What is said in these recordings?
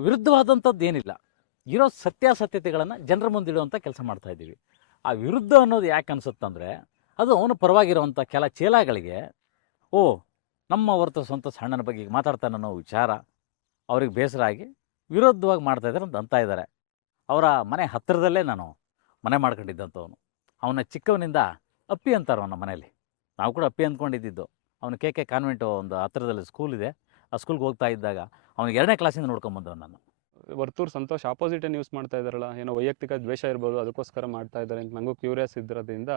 ವಿರುದ್ಧವಾದಂಥದ್ದು ಏನಿಲ್ಲ. ಇರೋ ಸತ್ಯಾಸತ್ಯತೆಗಳನ್ನು ಜನರ ಮುಂದಿಡುವಂಥ ಕೆಲಸ ಮಾಡ್ತಾ ಇದ್ದೀವಿ. ಆ ವಿರುದ್ಧ ಅನ್ನೋದು ಯಾಕೆ ಅನಿಸುತ್ತಂದರೆ, ಅದು ಅವನು ಪರವಾಗಿರುವಂಥ ಕೆಲ ಚೇಲಾಗಳಿಗೆ, ಓ, ನಮ್ಮ ಹೊರತು ಸ್ವಂತ ಸಣ್ಣನ ಬಗ್ಗೆ ಮಾತಾಡ್ತಾನೆ ಅನ್ನೋ ವಿಚಾರ ಅವ್ರಿಗೆ ಬೇಸರ ಆಗಿ ವಿರೋಧವಾಗಿ ಮಾಡ್ತಾ ಇದ್ದಾರೆ ಅಂತ ಅಂತ ಇದ್ದಾರೆ. ಅವರ ಮನೆ ಹತ್ತಿರದಲ್ಲೇ ನಾನು ಮನೆ ಮಾಡ್ಕೊಂಡಿದ್ದಂಥವನು. ಅವನ ಚಿಕ್ಕವನಿಂದ ಅಪ್ಪಿ ಅಂತಾರೆ ಅವನ ಮನೇಲಿ. ನಾವು ಕೂಡ ಅಪ್ಪಿ ಅಂದ್ಕೊಂಡಿದ್ದು. ಅವನು ಕೆ ಕೆ ಕಾನ್ವೆಂಟು ಒಂದು ಹತ್ತಿರದಲ್ಲಿ ಸ್ಕೂಲ್ ಇದೆ. ಆ ಸ್ಕೂಲ್ಗೆ ಹೋಗ್ತಾ ಇದ್ದಾಗ ಅವನಿಗೆ ಎರಡನೇ ಕ್ಲಾಸಿಂದ ನೋಡ್ಕೊಂಬಂದವ ನಾನು. ವರ್ತೂರ್ ಸಂತೋಷ್ ಆಪೋಸಿಟ್ ಏನು ಯೂಸ್ ಮಾಡ್ತಾ ಇದ್ದಾರಲ್ಲ ಏನೋ ವೈಯಕ್ತಿಕ ದ್ವೇಷ ಇರ್ಬೋದು ಅದಕ್ಕೋಸ್ಕರ ಮಾಡ್ತಾ ಇದ್ದಾರೆ ಅಂತ ನನಗೂ ಕ್ಯೂರಿಯಸ್ ಇದ್ದಿರೋದ್ರಿಂದ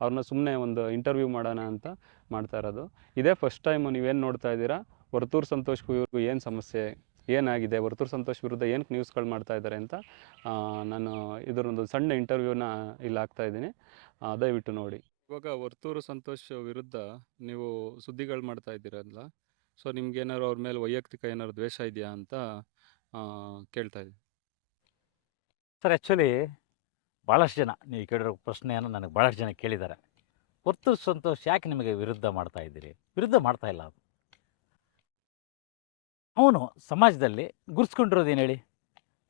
ಅವ್ರನ್ನ ಸುಮ್ಮನೆ ಒಂದು ಇಂಟರ್ವ್ಯೂ ಮಾಡೋಣ ಅಂತ ಮಾಡ್ತಾ ಇರೋದು. ಇದೇ ಫಸ್ಟ್ ಟೈಮ್ ನೀವೇನು ನೋಡ್ತಾ ಇದ್ದೀರಾ? ವರ್ತೂರ್ ಸಂತೋಷ್ಗೂ ಇವ್ರಿಗೂ ಏನು ಸಮಸ್ಯೆ? ಏನಾಗಿದೆ? ವರ್ತೂರ್ ಸಂತೋಷ್ ವಿರುದ್ಧ ಏನು ನ್ಯೂಸ್ಗಳು ಮಾಡ್ತಾ ಇದ್ದಾರೆ ಅಂತ ನಾನು ಇದರೊಂದು ಸಣ್ಣ ಇಂಟರ್ವ್ಯೂನ ಇಲ್ಲಿ ಹಾಕ್ತಾ ಇದ್ದೀನಿ. ದಯವಿಟ್ಟು ನೋಡಿ. ಇವಾಗ ವರ್ತೂರು ಸಂತೋಷ್ ವಿರುದ್ಧ ನೀವು ಸುದ್ದಿಗಳು ಮಾಡ್ತಾ ಇದ್ದೀರಲ್ಲ ಸೊ ನಿಮ್ಗೆ ಏನಾದ್ರು ಅವ್ರ ಮೇಲೆ ವೈಯಕ್ತಿಕ ಏನಾದ್ರು ದ್ವೇಷ ಇದೆಯಾ ಅಂತ ಕೇಳ್ತಾ ಇದ್ದೀನಿ. ಸರ್ ಆ್ಯಕ್ಚುಲಿ ಭಾಳಷ್ಟು ಜನ ನೀವು ಕೇಳಿರೋ ಪ್ರಶ್ನೆಯನ್ನು ನನಗೆ ಭಾಳಷ್ಟು ಜನ ಕೇಳಿದ್ದಾರೆ. ಹೊರ್ತು ಸಂತೋಷ ಯಾಕೆ ನಿಮಗೆ ವಿರುದ್ಧ ಮಾಡ್ತಾ ಇದ್ದೀರಿ? ವಿರುದ್ಧ ಮಾಡ್ತಾ ಇಲ್ಲ ಅದು. ಅವನು ಸಮಾಜದಲ್ಲಿ ಗುರ್ಸ್ಕೊಂಡಿರೋದು ಏನು ಹೇಳಿ?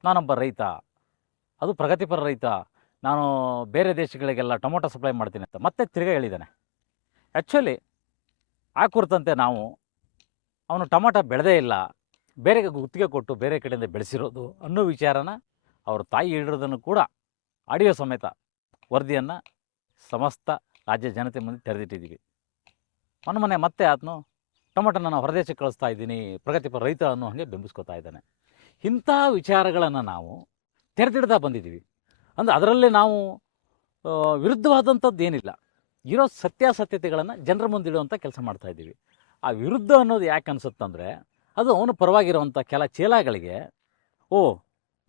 ನಾನೊಬ್ಬ ರೈತ. ಅದು ಪ್ರಗತಿಪರ ರೈತ. ನಾನು ಬೇರೆ ದೇಶಗಳಿಗೆಲ್ಲ ಟೊಮೊಟೊ ಸಪ್ಲೈ ಮಾಡ್ತೀನಿ ಅಂತ ಮತ್ತೆ ತಿರ್ಗಾ ಹೇಳಿದ್ದಾನೆ. ಆ್ಯಕ್ಚುಲಿ ಆ ಕುರಿತಂತೆ ನಾವು ಅವನು ಟೊಮಾಟೊ ಬೆಳೆದೇ ಇಲ್ಲ. ಬೇರೆ ಗುತ್ತಿಗೆ ಕೊಟ್ಟು ಬೇರೆ ಕಡೆಯಿಂದ ಬೆಳೆಸಿರೋದು ಅನ್ನೋ ವಿಚಾರನ ಅವ್ರ ತಾಯಿ ಹೇಳಿರೋದನ್ನು ಕೂಡ ಆಡಿಯೋ ಸಮೇತ ವರದಿಯನ್ನು ಸಮಸ್ತ ರಾಜ್ಯ ಜನತೆ ಮುಂದೆ ತೆರೆದಿಟ್ಟಿದ್ದೀವಿ. ಮನ ಮನೆ ಮತ್ತೆ ಆತನು ಟೊಮೆಟೊ ನಾನು ಹೊರದೇಶಕ್ಕೆ ಕಳಿಸ್ತಾ ಇದ್ದೀನಿ, ಪ್ರಗತಿಪರ ರೈತ ಅನ್ನೋ ಹಾಗೆ ಬೆಂಬಿಸ್ಕೊತಾ ಇದ್ದಾನೆ. ಇಂಥ ವಿಚಾರಗಳನ್ನು ನಾವು ತೆರೆದಿಡ್ತಾ ಬಂದಿದ್ದೀವಿ. ಅಂದರೆ ಅದರಲ್ಲೇ ನಾವು ವಿರುದ್ಧವಾದಂಥದ್ದು ಏನಿಲ್ಲ. ಇರೋ ಸತ್ಯಾಸತ್ಯತೆಗಳನ್ನು ಜನರ ಮುಂದಿಡುವಂಥ ಕೆಲಸ ಮಾಡ್ತಾ ಇದ್ದೀವಿ. ಆ ವಿರುದ್ಧ ಅನ್ನೋದು ಯಾಕೆ ಅನಿಸುತ್ತಂದರೆ, ಅದು ಅವನು ಪರವಾಗಿರುವಂಥ ಕೆಲ ಚೇಲಾಗಳಿಗೆ, ಓ,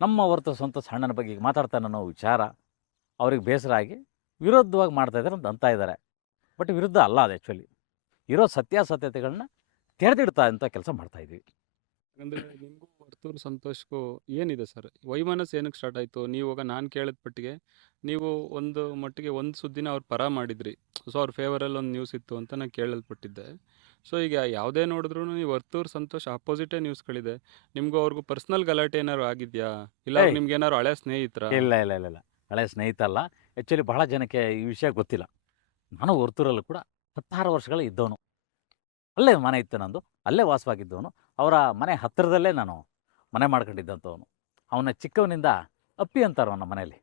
ನಮ್ಮ ಹೊರತು ಸ್ವಂತ ಸಣ್ಣನ ಬಗ್ಗೆ ಮಾತಾಡ್ತಾನೆ ಅನ್ನೋ ವಿಚಾರ ಅವ್ರಿಗೆ ಬೇಸರ ಆಗಿ ವಿರುದ್ಧವಾಗಿ ಮಾಡ್ತಾ ಇದ್ದಾರೆ ಅಂತ ಅಂತ ಇದ್ದಾರೆ. ಬಟ್ ವಿರುದ್ಧ ಅಲ್ಲ ಅದು ಆ್ಯಕ್ಚುಲಿ ಇರೋ ಸತ್ಯಾಸತ್ಯತೆಗಳನ್ನ ತೆರೆದಿಡ್ತಾ ಅಂತ ಕೆಲಸ ಮಾಡ್ತಾ ಇದ್ವಿ ಅಂದರೆ ನಿಮಗೂ ವರ್ತೂರು ಸಂತೋಷಕ್ಕೂ ಏನಿದೆ ಸರ್? ವೈಮನಸ್ ಏನಕ್ಕೆ ಸ್ಟಾರ್ಟ್ ಆಯಿತು? ನೀವು ಇವಾಗ ನಾನು ಕೇಳಿದ ಪಟ್ಟಿಗೆ ನೀವು ಒಂದು ಮಟ್ಟಿಗೆ ಒಂದು ಸುದ್ದಿನ ಅವ್ರು ಪರ ಮಾಡಿದ್ರಿ. ಸೊ ಅವ್ರ ಫೇವರಲ್ಲಿ ಒಂದು ನ್ಯೂಸ್ ಇತ್ತು ಅಂತ ನಾನು ಕೇಳಲ್ಪಟ್ಟಿದ್ದೆ. ಸೊ ಈಗ ಯಾವುದೇ ನೋಡಿದ್ರು ನೀವು ವರ್ತೂರು ಸಂತೋಷ್ ಆಪೋಸಿಟೇ ನ್ಯೂಸ್ಗಳಿದೆ ನಿಮಗೂ ಅವ್ರಿಗೂ ಪರ್ಸ್ನಲ್ ಗಲಾಟೆ ಏನಾದ್ರು ಆಗಿದೆಯಾ? ಇಲ್ಲ ಏಯ್. ನಿಮ್ಗೆ ಏನಾದ್ರು ಹಳೆ ಸ್ನೇಹಿತರ? ಇಲ್ಲ ಇಲ್ಲ ಇಲ್ಲ ಇಲ್ಲ. ಹಳೆ ಸ್ನೇಹಿತ ಅಲ್ಲ. ಆ್ಯಕ್ಚುಲಿ ಬಹಳ ಜನಕ್ಕೆ ಈ ವಿಷಯ ಗೊತ್ತಿಲ್ಲ. ನಾನು ವರ್ತೂರಲ್ಲೂ ಕೂಡ ಹತ್ತಾರು ವರ್ಷಗಳು ಇದ್ದವನು. ಅಲ್ಲೇ ಮನೆ ಇತ್ತು ನಂದು. ಅಲ್ಲೇ ವಾಸವಾಗಿದ್ದವನು. ಅವರ ಮನೆ ಹತ್ತಿರದಲ್ಲೇ ನಾನು ಮನೆ ಮಾಡ್ಕೊಂಡಿದ್ದಂಥವನು. ಅವನ ಚಿಕ್ಕವನಿಂದ ಅಪ್ಪಿ ಅಂತಾರೆ ಅವನ ಮನೆಯಲ್ಲಿ.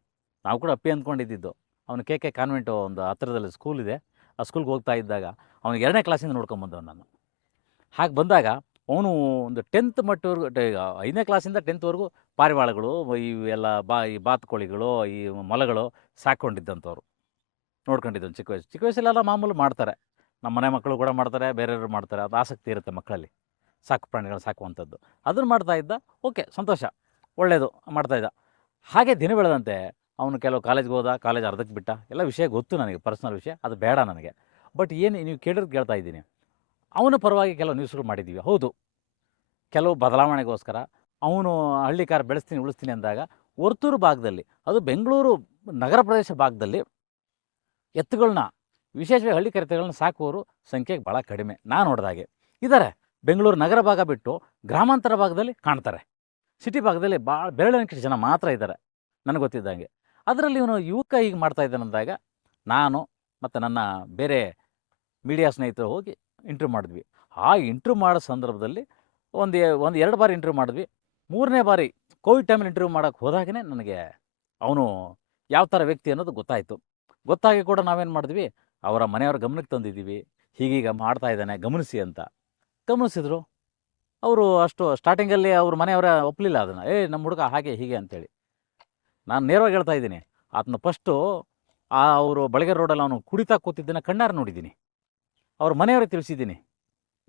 ನಾವು ಕೂಡ ಅಪ್ಪಿ ಅಂದ್ಕೊಂಡಿದ್ದಿದ್ದು ಅವನು ಕೆ ಕೆ ಕಾನ್ವೆಂಟು ಒಂದು ಹತ್ತಿರದಲ್ಲಿ ಸ್ಕೂಲ್ ಇದೆ. ಆ ಸ್ಕೂಲ್ಗೆ ಹೋಗ್ತಾ ಇದ್ದಾಗ ಅವನಿಗೆ ಎರಡನೇ ಕ್ಲಾಸಿಂದ ನೋಡ್ಕೊಂಬಂದವನು ನಾನು. ಹಾಗೆ ಬಂದಾಗ ಅವನು ಒಂದು ಟೆಂತ್ ಮಟ್ಟವರೆಗೂ ಐದನೇ ಕ್ಲಾಸಿಂದ ಟೆಂತ್ವರೆಗೂ ಪಾರಿವಾಳಗಳು, ಇವೆಲ್ಲ ಬಾ, ಈ ಬಾತುಕೋಳಿಗಳು, ಈ ಮೊಲಗಳು ಸಾಕೊಂಡಿದ್ದಂಥವ್ರು ನೋಡ್ಕೊಂಡಿದ್ದನು ಚಿಕ್ಕ ವಯಸ್ಸು. ಚಿಕ್ಕ ವಯಸ್ಸಲ್ಲೆಲ್ಲ ಮಾಮೂಲು ಮಾಡ್ತಾರೆ. ನಮ್ಮ ಮನೆ ಮಕ್ಕಳು ಕೂಡ ಮಾಡ್ತಾರೆ, ಬೇರೆಯವರು ಮಾಡ್ತಾರೆ. ಅದು ಆಸಕ್ತಿ ಇರುತ್ತೆ ಮಕ್ಕಳಲ್ಲಿ. ಸಾಕು ಪ್ರಾಣಿಗಳು ಸಾಕುವಂಥದ್ದು. ಅದನ್ನು ಮಾಡ್ತಾ ಇದ್ದ, ಓಕೆ, ಸಂತೋಷ. ಒಳ್ಳೆಯದು ಮಾಡ್ತಾಯಿದ್ದ ಹಾಗೆ ದಿನ ಬೆಳೆದಂತೆ ಅವನು ಕೆಲವು ಕಾಲೇಜ್ಗೆ ಹೋದ, ಕಾಲೇಜ್ ಅರ್ಧಕ್ಕೆ ಬಿಟ್ಟ. ಎಲ್ಲ ವಿಷಯ ಗೊತ್ತು ನನಗೆ, ಪರ್ಸ್ನಲ್ ವಿಷಯ. ಅದು ಬೇಡ ನನಗೆ. ಬಟ್ ಏನು ನೀವು ಕೇಳಿರೋದು ಕೇಳ್ತಾ ಇದ್ದೀನಿ. ಅವನ ಪರವಾಗಿ ಕೆಲವು ನ್ಯೂಸ್ಗಳು ಮಾಡಿದ್ದೀವಿ ಹೌದು. ಕೆಲವು ಬದಲಾವಣೆಗೋಸ್ಕರ ಅವನು ಹಳ್ಳಿ ಕಾರ್ ಬೆಳೆಸ್ತೀನಿ, ಉಳಿಸ್ತೀನಿ ಅಂದಾಗ ವರ್ತೂರು ಭಾಗದಲ್ಲಿ, ಅದು ಬೆಂಗಳೂರು ನಗರ ಪ್ರದೇಶ ಭಾಗದಲ್ಲಿ ಎತ್ತುಗಳನ್ನ ವಿಶೇಷವಾಗಿ ಹಳ್ಳಿ ಕರೆತೆಗಳನ್ನ ಸಾಕುವವರು ಸಂಖ್ಯೆ ಭಾಳ ಕಡಿಮೆ. ನಾನು ನೋಡಿದಾಗೆ ಇದ್ದಾರೆ ಬೆಂಗಳೂರು ನಗರ ಭಾಗ ಬಿಟ್ಟು ಗ್ರಾಮಾಂತರ ಭಾಗದಲ್ಲಿ ಕಾಣ್ತಾರೆ. ಸಿಟಿ ಭಾಗದಲ್ಲಿ ಭಾಳ ಬೆರಳಿನಷ್ಟು ಜನ ಮಾತ್ರ ಇದ್ದಾರೆ ನನಗೆ ಗೊತ್ತಿದ್ದಂಗೆ. ಅದರಲ್ಲಿ ಇವನು ಯುವಕ ಹೀಗೆ ಮಾಡ್ತಾ ಇದ್ದಾನೆ ಅಂದಾಗ ನಾನು ಮತ್ತು ನನ್ನ ಬೇರೆ ಮೀಡಿಯಾ ಸ್ನೇಹಿತರು ಹೋಗಿ ಇಂಟರ್ವ್ಯೂ ಮಾಡಿದ್ವಿ. ಆ ಇಂಟರ್ವ್ಯೂ ಮಾಡೋ ಸಂದರ್ಭದಲ್ಲಿ ಒಂದು ಒಂದು ಎರಡು ಬಾರಿ ಇಂಟರ್ವ್ಯೂ ಮಾಡಿದ್ವಿ. ಮೂರನೇ ಬಾರಿ ಕೋವಿಡ್ ಟೈಮಲ್ಲಿ ಇಂಟರ್ವ್ಯೂ ಮಾಡೋಕ್ಕೆ ಹೋದಾಗನೇ ನನಗೆ ಅವನು ಯಾವ ಥರ ವ್ಯಕ್ತಿ ಅನ್ನೋದು ಗೊತ್ತಾಯಿತು. ಗೊತ್ತಾಗಿ ಕೂಡ ನಾವೇನು ಮಾಡಿದ್ವಿ, ಅವರ ಮನೆಯವರ ಗಮನಕ್ಕೆ ತಂದಿದ್ದೀವಿ. ಹೀಗೀಗ ಮಾಡ್ತಾ ಇದ್ದಾನೆ, ಗಮನಿಸಿ ಅಂತ. ಗಮನಿಸಿದ್ರು. ಅವರು ಅಷ್ಟು ಸ್ಟಾರ್ಟಿಂಗಲ್ಲಿ ಅವ್ರ ಮನೆಯವರ ಒಪ್ಪಲಿಲ್ಲ ಅದನ್ನು. ಏ ನಮ್ಮ ಹುಡುಗ ಹಾಗೆ, ಹೀಗೆ ಅಂತೇಳಿ. ನಾನು ನೇರವಾಗಿ ಹೇಳ್ತಾ ಇದ್ದೀನಿ. ಆತನ ಫಸ್ಟು ಆ, ಅವರು ಬಳಗೆ ರೋಡಲ್ಲಿ ಅವನು ಕುಡಿತಾ ಕೂತಿದ್ದನ್ನು ಕಣ್ಣಾರು ನೋಡಿದ್ದೀನಿ. ಅವ್ರ ಮನೆಯವ್ರಿಗೆ ತಿಳಿಸಿದ್ದೀನಿ.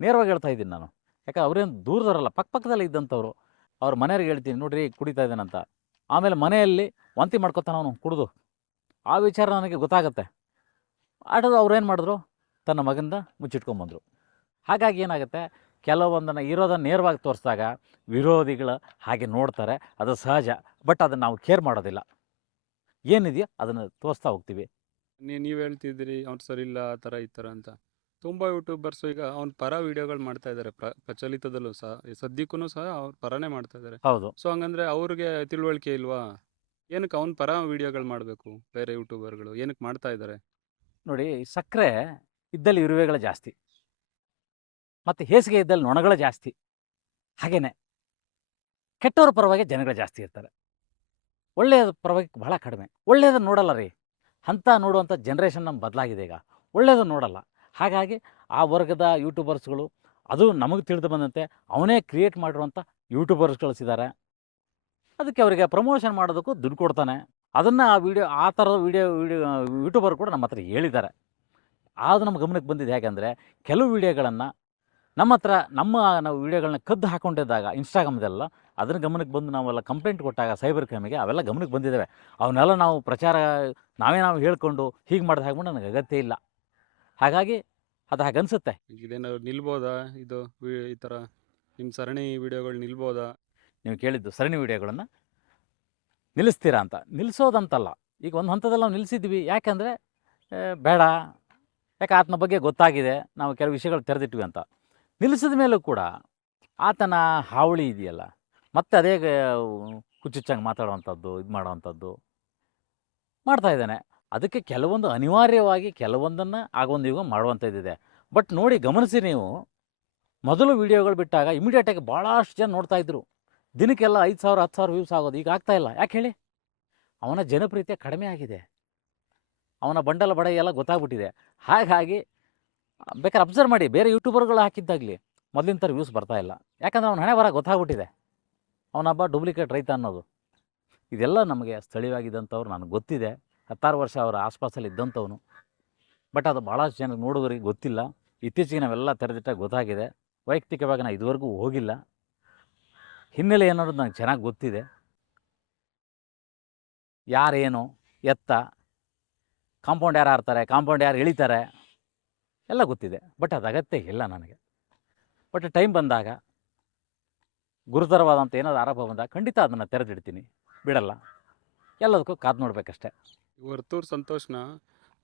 ನೇರವಾಗಿ ಹೇಳ್ತಾ ಇದ್ದೀನಿ ನಾನು. ಯಾಕೆ ಅವ್ರೇನು ದೂರದವರಲ್ಲ ಪಕ್ಕಪಕ್ಕದಲ್ಲೇ ಇದ್ದಂಥವ್ರು. ಅವ್ರ ಮನೆಯವ್ರಿಗೆ ಹೇಳ್ತೀನಿ, ನೋಡ್ರಿ, ಕುಡಿತಾ ಇದ್ದಾನಂತ ಆಮೇಲೆ ಮನೆಯಲ್ಲಿ ವಾಂತಿ ಮಾಡ್ಕೊತಾನ ಅವನು ಕುಡಿದು. ಆ ವಿಚಾರ ನನಗೆ ಗೊತ್ತಾಗುತ್ತೆ. ಆಟೋದು ಅವ್ರು ಏನು ಮಾಡಿದ್ರು? ತನ್ನ ಮಗನಿಂದ ಮುಚ್ಚಿಟ್ಕೊಂಬಂದರು ಹಾಗಾಗಿ ಏನಾಗುತ್ತೆ? ಕೆಲವೊಂದನ್ನು ಇರೋದನ್ನು ನೇರವಾಗಿ ತೋರಿಸಿದಾಗ ವಿರೋಧಿಗಳು ಹಾಗೆ ನೋಡ್ತಾರೆ, ಅದು ಸಹಜ. ಬಟ್ ಅದನ್ನು ನಾವು ಕೇರ್ ಮಾಡೋದಿಲ್ಲ. ಏನಿದೆಯೋ ಅದನ್ನು ತೋರಿಸ್ತಾ ಹೋಗ್ತೀವಿ. ನೀ, ನೀವು ಹೇಳ್ತಿದ್ದೀರಿ ಅವ್ರು ಇಲ್ಲ ಆ ಥರ, ಈ ಥರ ಅಂತ. ತುಂಬ ಯೂಟ್ಯೂಬರ್ಸ್ ಈಗ ಅವ್ನ ಪರ ವಿಡಿಯೋಗಳು ಮಾಡ್ತಾ ಇದ್ದಾರೆ ಪ್ರ ಪ್ರಚಲಿತದಲ್ಲೂ ಸಹ ಸದ್ಯಕ್ಕೂ ಸಹ ಅವ್ರ ಪರನೇ ಮಾಡ್ತಾ ಇದ್ದಾರೆ ಹೌದು. ಸೊ ಹಂಗಂದ್ರೆ ಅವ್ರಿಗೆ ತಿಳುವಳಿಕೆ ಇಲ್ವಾ? ಏನಕ್ಕೆ ಅವ್ನ ಪರ ವಿಡಿಯೋಗಳು ಮಾಡಬೇಕು ಬೇರೆ ಯೂಟ್ಯೂಬರ್ಗಳು? ಏನಕ್ಕೆ ಮಾಡ್ತಾ ಇದ್ದಾರೆ ನೋಡಿ ಸಕ್ಕರೆ ಇದ್ದಲ್ಲಿ ಇರುವೆಗಳ ಜಾಸ್ತಿ. ಮತ್ತು ಹೇಸಿಗೆ ಇದ್ದಲ್ಲಿ ನೊಣಗಳ ಜಾಸ್ತಿ. ಹಾಗೇನೆ ಕೆಟ್ಟವ್ರ ಪರವಾಗಿ ಜನಗಳು ಜಾಸ್ತಿ ಇರ್ತಾರೆ. ಒಳ್ಳೆಯದ ಪರವಾಗಿ ಬಹಳ ಕಡಿಮೆ. ಒಳ್ಳೆಯದನ್ನು ನೋಡಲ್ಲ ರೀ. ಅಂಥ ನೋಡುವಂಥ ಜನ್ರೇಷನ್ ನಮ್ಮ ಬದಲಾಗಿದೆ ಈಗ. ಒಳ್ಳೆಯದನ್ನು ನೋಡಲ್ಲ. ಹಾಗಾಗಿ ಆ ವರ್ಗದ ಯೂಟ್ಯೂಬರ್ಸ್ಗಳು, ಅದು ನಮಗೆ ತಿಳಿದು ಬಂದಂತೆ ಅವನೇ ಕ್ರಿಯೇಟ್ ಮಾಡಿರುವಂಥ ಯೂಟ್ಯೂಬರ್ಸ್ಗಳಿಸಿದ್ದಾರೆ ಅದಕ್ಕೆ ಅವರಿಗೆ ಪ್ರಮೋಷನ್ ಮಾಡೋದಕ್ಕೂ ದುಡ್ಡು ಕೊಡ್ತಾನೆ. ಅದನ್ನು ಆ ವಿಡಿಯೋ ಆ ಥರದ ವಿಡಿಯೋ ವಿಡಿಯೋ ಯೂಟ್ಯೂಬರ್ ಕೂಡ ನಮ್ಮ ಹತ್ರ ಹೇಳಿದ್ದಾರೆ. ಅದು ನಮ್ಮ ಗಮನಕ್ಕೆ ಬಂದಿದೆ ಯಾಕೆಂದರೆ ಕೆಲವು ವಿಡಿಯೋಗಳನ್ನು ನಮ್ಮ ಹತ್ರ, ನಮ್ಮ ನಾವು ವಿಡಿಯೋಗಳನ್ನ ಕದ್ದು ಹಾಕೊಂಡಿದ್ದಾಗ ಇನ್ಸ್ಟಾಗ್ರಾಮ್ದೆಲ್ಲ ಅದನ್ನು ಗಮನಕ್ಕೆ ಬಂದು ನಾವೆಲ್ಲ ಕಂಪ್ಲೇಂಟ್ ಕೊಟ್ಟಾಗ ಸೈಬರ್ ಕ್ರೈಮಿಗೆ ಅವೆಲ್ಲ ಗಮನಕ್ಕೆ ಬಂದಿದ್ದಾವೆ ಅವನ್ನೆಲ್ಲ ನಾವು ಪ್ರಚಾರ, ನಾವೇ ನಾವು ಹೇಳಿಕೊಂಡು ಹೀಗೆ ಮಾಡಿದ ಹಾಗೆ ನನಗೆ ಅಗತ್ಯ ಇಲ್ಲ. ಹಾಗಾಗಿ ಅದು ಹಾಗೆ ಅನಿಸುತ್ತೆ. ಇದೇನಾದ್ರು ನಿಲ್ಬೋದಾ ಇದು ವಿ- ಈ ಥರ ನಿಮ್ಮ ಸರಣಿ ವಿಡಿಯೋಗಳು ನಿಲ್ಬೋದಾ? ನೀವು ಕೇಳಿದ್ದು ಸರಣಿ ವಿಡಿಯೋಗಳನ್ನು ನಿಲ್ಲಿಸ್ತೀರಾ ಅಂತ. ನಿಲ್ಲಿಸೋದಂತಲ್ಲ ಈಗ ಒಂದು ಹಂತದಲ್ಲಿ ನಾವು ನಿಲ್ಲಿಸಿದ್ವಿ ಯಾಕೆಂದರೆ ಬೇಡ. ಯಾಕೆ ಆತನ ಬಗ್ಗೆ ಗೊತ್ತಾಗಿದೆ. ನಾವು ಕೆಲವು ವಿಷಯಗಳು ತೆರೆದಿಟ್ವಿ ಅಂತ. ನಿಲ್ಲಿಸಿದ ಮೇಲೂ ಕೂಡ ಆತನ ಹಾವಳಿ ಇದೆಯಲ್ಲ. ಮತ್ತೆ ಅದೇ ಹುಚ್ಚುಚ್ಚಂಗೆ ಮಾತಾಡುವಂಥದ್ದು ಇದು ಮಾಡುವಂಥದ್ದು ಮಾಡ್ತಾ ಇದ್ದಾನೆ. ಅದಕ್ಕೆ ಕೆಲವೊಂದು ಅನಿವಾರ್ಯವಾಗಿ ಕೆಲವೊಂದನ್ನು ಆಗೊಂದು ಈಗ ಮಾಡುವಂಥದ್ದಿದೆ. ಬಟ್ ನೋಡಿ ಗಮನಿಸಿ ನೀವು, ಮೊದಲು ವೀಡಿಯೋಗಳು ಬಿಟ್ಟಾಗ ಇಮಿಡಿಯೇಟಾಗಿ ಭಾಳಷ್ಟು ಜನ ನೋಡ್ತಾ ಇದ್ರು. ದಿನಕ್ಕೆಲ್ಲ ಐದು ಸಾವಿರ, ಹತ್ತು ಸಾವಿರ ವ್ಯೂಸ್ ಆಗೋದು, ಈಗ ಆಗ್ತಾ ಇಲ್ಲ. ಯಾಕೆ ಹೇಳಿ? ಅವನ ಜನಪ್ರಿಯತೆ ಕಡಿಮೆ ಆಗಿದೆ. ಅವನ ಬಂಡಲ ಬಡ ಎಲ್ಲ ಗೊತ್ತಾಗ್ಬಿಟ್ಟಿದೆ. ಹಾಗಾಗಿ, ಬೇಕಾದ್ರೆ ಅಬ್ಸರ್ವ್ ಮಾಡಿ, ಬೇರೆ ಯೂಟ್ಯೂಬರ್ಗಳು ಹಾಕಿದ್ದಾಗಲಿ ಮೊದಲಿನ ಥರ ವ್ಯೂಸ್ ಬರ್ತಾ ಇಲ್ಲ. ಯಾಕಂದ್ರೆ ಅವನ ಹಣೆ ಬರ ಗೊತ್ತಾಗ್ಬಿಟ್ಟಿದೆ. ಅವನೊಬ್ಬ ಡೂಪ್ಲಿಕೇಟ್ ರೈತ ಅನ್ನೋದು. ಇದೆಲ್ಲ ನಮಗೆ ಸ್ಥಳೀಯವಾಗಿದ್ದಂಥವ್ರು ನನಗೆ ಗೊತ್ತಿದೆ. ಹತ್ತಾರು ವರ್ಷ ಅವರ ಆಸ್ಪಾಸಲ್ಲಿ ಇದ್ದಂಥವನು. ಬಟ್ ಅದು ಭಾಳಷ್ಟು ಜನಕ್ಕೆ ನೋಡೋರಿಗೆ ಗೊತ್ತಿಲ್ಲ. ಇತ್ತೀಚೆಗೆ ನಾವೆಲ್ಲ ತೆರೆದಿಟ್ಟಾಗ ಗೊತ್ತಾಗಿದೆ. ವೈಯಕ್ತಿಕವಾಗಿ ನಾನು ಇದುವರೆಗೂ ಹೋಗಿಲ್ಲ. ಹಿನ್ನೆಲೆ ಅನ್ನೋದು ನನಗೆ ಚೆನ್ನಾಗಿ ಗೊತ್ತಿದೆ. ಯಾರೇನು, ಎತ್ತ, ಕಾಂಪೌಂಡ್ ಯಾರು ಆಡ್ತಾರೆ, ಕಾಂಪೌಂಡ್ ಯಾರು ಇಳಿತಾರೆ, ಎಲ್ಲ ಗೊತ್ತಿದೆ. ಬಟ್ ಅದು ಅಗತ್ಯ ಇಲ್ಲ ನನಗೆ. ಬಟ್ ಟೈಮ್ ಬಂದಾಗ, ಗುರುತರವಾದಂಥ ಏನಾದರೂ ಆರೋಪ ಬಂದಾಗ ಖಂಡಿತ ಅದನ್ನು ತೆರೆದಿಡ್ತೀನಿ. ಬಿಡಲ್ಲ. ಎಲ್ಲದಕ್ಕೂ ಕಾದು ನೋಡ್ಬೇಕಷ್ಟೆ. ವರ್ತೂರ್ ಸಂತೋಷ್ನ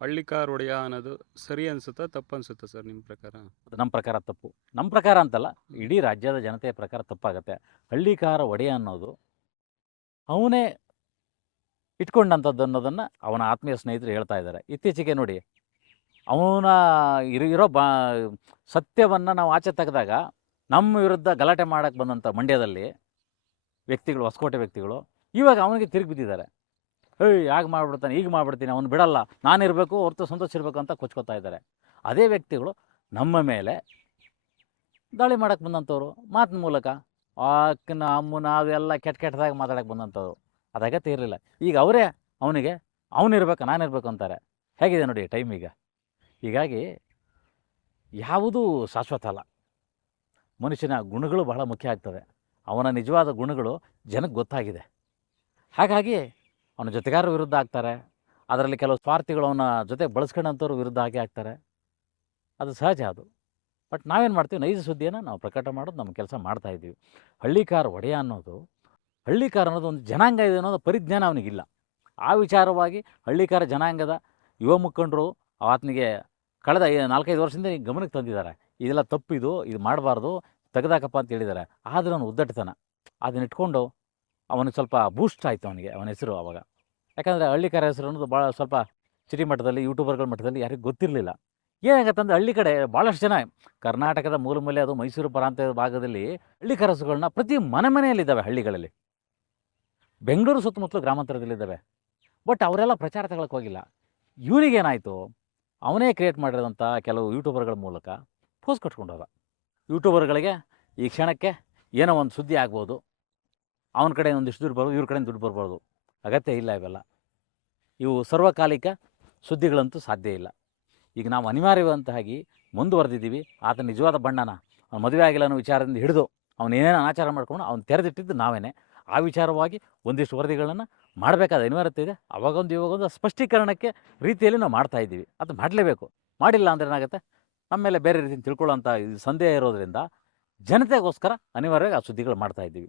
ಹಳ್ಳಿಕಾರ್ ಒಡೆಯ ಅನ್ನೋದು ಸರಿ ಅನ್ಸುತ್ತಾ ತಪ್ಪು ಅನ್ಸುತ್ತಾ ಸರ್ ನಿಮ್ಮ ಪ್ರಕಾರ? ನಮ್ಮ ಪ್ರಕಾರ ತಪ್ಪು. ನಮ್ಮ ಪ್ರಕಾರ ಅಂತಲ್ಲ, ಇಡೀ ರಾಜ್ಯದ ಜನತೆಯ ಪ್ರಕಾರ ತಪ್ಪಾಗತ್ತೆ. ಹಳ್ಳಿಕಾರ ಒಡೆಯ ಅನ್ನೋದು ಅವನೇ ಇಟ್ಕೊಂಡಂಥದ್ದು ಅನ್ನೋದನ್ನು ಅವನ ಆತ್ಮೀಯ ಸ್ನೇಹಿತರು ಹೇಳ್ತಾ ಇದ್ದಾರೆ. ಇತ್ತೀಚೆಗೆ ನೋಡಿ, ಅವನ ಇರೋ ಬಾ, ಸತ್ಯವನ್ನು ನಾವು ಆಚೆ ತೆಗೆದಾಗ ನಮ್ಮ ವಿರುದ್ಧ ಗಲಾಟೆ ಮಾಡೋಕ್ಕೆ ಬಂದಂಥ ಮಂಡ್ಯದಲ್ಲಿ ವ್ಯಕ್ತಿಗಳು, ಹೊಸಕೋಟೆ ವ್ಯಕ್ತಿಗಳು, ಇವಾಗ ಅವನಿಗೆ ತಿರುಗಿ ಬಿದ್ದಿದ್ದಾರೆ. ಏಯ್ ಯಾಕೆ ಮಾಡ್ಬಿಡ್ತಾನೆ ಈಗ ಮಾಡಿಬಿಡ್ತೀನಿ, ಅವ್ನು ಬಿಡಲ್ಲ. ನಾನಿರಬೇಕು ಹೊರತು ಸಂತೋಷ ಇರಬೇಕು ಅಂತ ಕೊಚ್ಕೋತಾ ಇದ್ದಾರೆ. ಅದೇ ವ್ಯಕ್ತಿಗಳು ನಮ್ಮ ಮೇಲೆ ದಾಳಿ ಮಾಡಕ್ಕೆ ಬಂದಂಥವ್ರು. ಮಾತಿನ ಮೂಲಕ ಅಕ್ಕನ ಅಮ್ಮನ, ಅವೆಲ್ಲ ಕೆಟ್ಟ ಕೆಟ್ಟದಾಗಿ ಮಾತಾಡಕ್ಕೆ ಬಂದಂಥವ್ರು. ಅದಾಗ ತೀರಲಿಲ್ಲ ಈಗ ಅವರೇ ಅವನಿಗೆ ಅವನಿರ್ಬೇಕು ನಾನಿರ್ಬೇಕು ಅಂತಾರೆ. ಹೇಗಿದೆ ನೋಡಿ ಟೈಮ್ ಈಗ? ಹೀಗಾಗಿ ಯಾವುದೂ ಶಾಶ್ವತ ಅಲ್ಲ. ಮನುಷ್ಯನ ಗುಣಗಳು ಬಹಳ ಮುಖ್ಯ ಆಗ್ತದೆ ಅವನ ನಿಜವಾದ ಗುಣಗಳು ಜನಕ್ಕೆ ಗೊತ್ತಾಗಿದೆ. ಹಾಗಾಗಿ ಅವನ ಜೊತೆಗಾರರ ವಿರುದ್ಧ ಆಗ್ತಾರೆ. ಅದರಲ್ಲಿ ಕೆಲವು ಸ್ವಾರ್ಥಿಗಳು ಅವನ ಜೊತೆ ಬಳಸ್ಕೊಂಡಂಥವ್ರ ವಿರುದ್ಧ ಹಾಗೆ ಆಗ್ತಾರೆ. ಅದು ಸಹಜ ಅದು. ಬಟ್ ನಾವೇನು ಮಾಡ್ತೀವಿ? ನೈಜ ಸುದ್ದಿಯನ್ನು ನಾವು ಪ್ರಕಟ ಮಾಡೋದು ನಮ್ಮ ಕೆಲಸ ಮಾಡ್ತಾ ಇದ್ದೀವಿ. ಹಳ್ಳಿಕಾರ ಒಡೆಯ ಅನ್ನೋದು ಹಳ್ಳಿಕಾರ ಅನ್ನೋದು ಒಂದು ಜನಾಂಗ ಇದೆ ಅನ್ನೋದು ಪರಿಜ್ಞಾನ ಅವನಿಗಿಲ್ಲ. ಆ ವಿಚಾರವಾಗಿ ಹಳ್ಳಿಕಾರ ಜನಾಂಗದ ಯುವ ಮುಖಂಡರು ಆತನಿಗೆ ಕಳೆದ ನಾಲ್ಕೈದು ವರ್ಷದಿಂದ ಗಮನಕ್ಕೆ ತಂದಿದ್ದಾರೆ. ಇದೆಲ್ಲ ತಪ್ಪಿದು, ಇದು ಮಾಡಬಾರ್ದು, ತೆಗೆದಾಕಪ್ಪ ಅಂತ ಹೇಳಿದ್ದಾರೆ. ಆದರೆ ಅವನು ಉದ್ದಟತನ. ಅದನ್ನ ಇಟ್ಕೊಂಡು ಅವನಿಗೆ ಸ್ವಲ್ಪ ಬೂಸ್ಟ್ ಆಯಿತು ಅವನಿಗೆ, ಅವನ ಹೆಸರು ಅವಾಗ. ಯಾಕಂದರೆ ಹಳ್ಳಿಕಾರ ಹೆಸರು ಅನ್ನೋದು ಭಾಳ ಸ್ವಲ್ಪ ಸಿಟಿ ಮಟ್ಟದಲ್ಲಿ ಯೂಟ್ಯೂಬರ್ಗಳ ಮಟ್ಟದಲ್ಲಿ ಯಾರಿಗೂ ಗೊತ್ತಿರಲಿಲ್ಲ. ಏನಾಗತ್ತಂದ್ರೆ ಹಳ್ಳಿ ಕಡೆ ಭಾಳಷ್ಟು ಜನ, ಕರ್ನಾಟಕದ ಮೂಲ ಮೂಲೆ ಅದು ಮೈಸೂರು ಪ್ರಾಂತ್ಯದ ಭಾಗದಲ್ಲಿ ಹಳ್ಳಿ ಕರಸುಗಳನ್ನ ಪ್ರತಿ ಮನೆ ಮನೆಯಲ್ಲಿದ್ದಾವೆ ಹಳ್ಳಿಗಳಲ್ಲಿ. ಬೆಂಗಳೂರು ಸುತ್ತಮುತ್ತಲು ಗ್ರಾಮಾಂತರದಲ್ಲಿದ್ದಾವೆ. ಬಟ್ ಅವರೆಲ್ಲ ಪ್ರಚಾರ ತಗೊಳಕ್ಕೆ ಹೋಗಿಲ್ಲ. ಇವನಿಗೇನಾಯಿತು ಅವನೇ ಕ್ರಿಯೇಟ್ ಮಾಡಿರೋಂಥ ಕೆಲವು ಯೂಟ್ಯೂಬರ್ಗಳ ಮೂಲಕ ಪೋಸ್ ಹೋದ ಯೂಟ್ಯೂಬರ್ಗಳಿಗೆ ಈ ಕ್ಷಣಕ್ಕೆ ಏನೋ ಒಂದು ಸುದ್ದಿ ಆಗ್ಬೋದು. ಅವನ ಕಡೆ ಒಂದಿಷ್ಟು ದುಡ್ಡು ಬರ್ಬೋದು, ಇವ್ರ ಕಡೆ ದುಡ್ಡು ಬರ್ಬೋದು. ಅಗತ್ಯ ಇಲ್ಲ ಇವೆಲ್ಲ. ಇವು ಸರ್ವಕಾಲಿಕ ಸುದ್ದಿಗಳಂತೂ ಸಾಧ್ಯ ಇಲ್ಲ. ಈಗ ನಾವು ಅನಿವಾರ್ಯವಂತಾಗಿ ಮುಂದುವರೆದಿದ್ದೀವಿ. ಆತ ನಿಜವಾದ ಬಣ್ಣನ, ಅವ್ನು ಮದುವೆ ಆಗಿಲ್ಲ ಅನ್ನೋ ವಿಚಾರದಿಂದ ಹಿಡಿದು ಅವನು ಏನೇನೋ ಮಾಡ್ಕೊಂಡು ಅವ್ನು ತೆರೆದಿಟ್ಟಿದ್ದು ನಾವೇನೆ. ಆ ವಿಚಾರವಾಗಿ ಒಂದಿಷ್ಟು ವರದಿಗಳನ್ನು ಮಾಡಬೇಕಾದ ಅನಿವಾರ್ಯತೆ ಇದೆ. ಅವಾಗೊಂದು ಇವಾಗೊಂದು ಸ್ಪಷ್ಟೀಕರಣಕ್ಕೆ ರೀತಿಯಲ್ಲಿ ನಾವು ಮಾಡ್ತಾ ಇದ್ದೀವಿ. ಅದು ಮಾಡಲೇಬೇಕು. ಮಾಡಿಲ್ಲ ಅಂದ್ರೆ ಏನಾಗುತ್ತೆ? ನಮ್ಮ ಮೇಲೆ ಬೇರೆ ರೀತಿ ತಿಳ್ಕೊಳ್ಳೋಂಥ ಸಂದೇಹ ಇರೋದ್ರಿಂದ ಜನತೆಗೋಸ್ಕರ ಅನಿವಾರ್ಯವಾಗಿ ಆ ಸುದ್ದಿಗಳು ಮಾಡ್ತಾ ಇದ್ದೀವಿ.